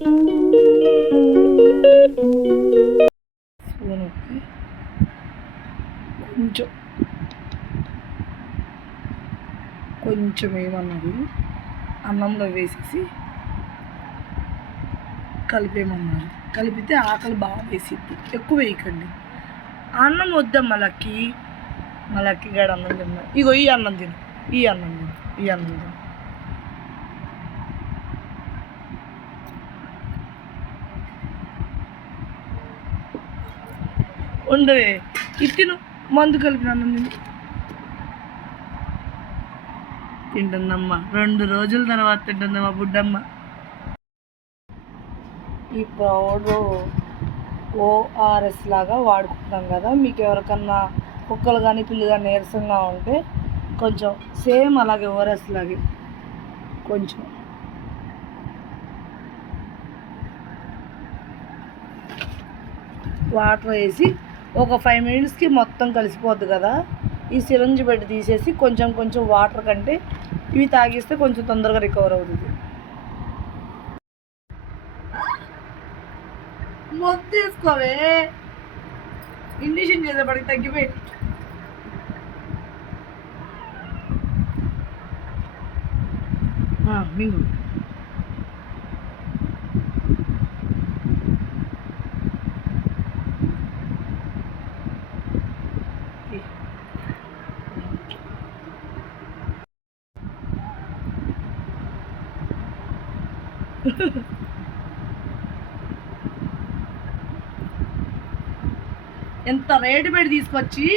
స్పూన్కి కొంచెం కొంచెం ఏమన్నది అన్నంలో వేసేసి కలిపేమన్నారు. కలిపితే ఆకలి బాగా వేసిద్ది. ఎక్కువ వేయకండి. అన్నం వద్దమ్మా లక్కి. మా లక్కి గాడు అన్నం తిన్నా. ఇగో ఈ అన్నం తిను, ఈ అన్నం తిను, ఈ అన్నం తిను. ఉండవే ఇది తిను. మందు కలిపిన అన్నం తిను. తింటుందమ్మా. 2 రోజుల తర్వాత తింటుందమ్మా బుడ్డమ్మ. ఈ పౌడరు ఓఆర్ఎస్ లాగా వాడుకుంటాం కదా. మీకు ఎవరికన్నా కుక్కలు కానీ పిల్లి కానీ నీరసంగా ఉంటే కొంచెం సేమ్ అలాగే ఓఆర్ఎస్ లాగే కొంచెం వాటర్ వేసి ఒక 5 మినిట్స్కి మొత్తం కలిసిపోద్ది కదా. ఈ సిరంజి పెట్టి తీసేసి కొంచెం కొంచెం వాటర్ కంటే ఇవి తాగిస్తే కొంచెం తొందరగా రికవర్ అవుతుంది. మొత్తం వేసుకోవే. ఇండిషన్ చేసేపడికి తగ్గిపోయి మింగు. ఎంత రేటు పెట్టి తీసుకొచ్చి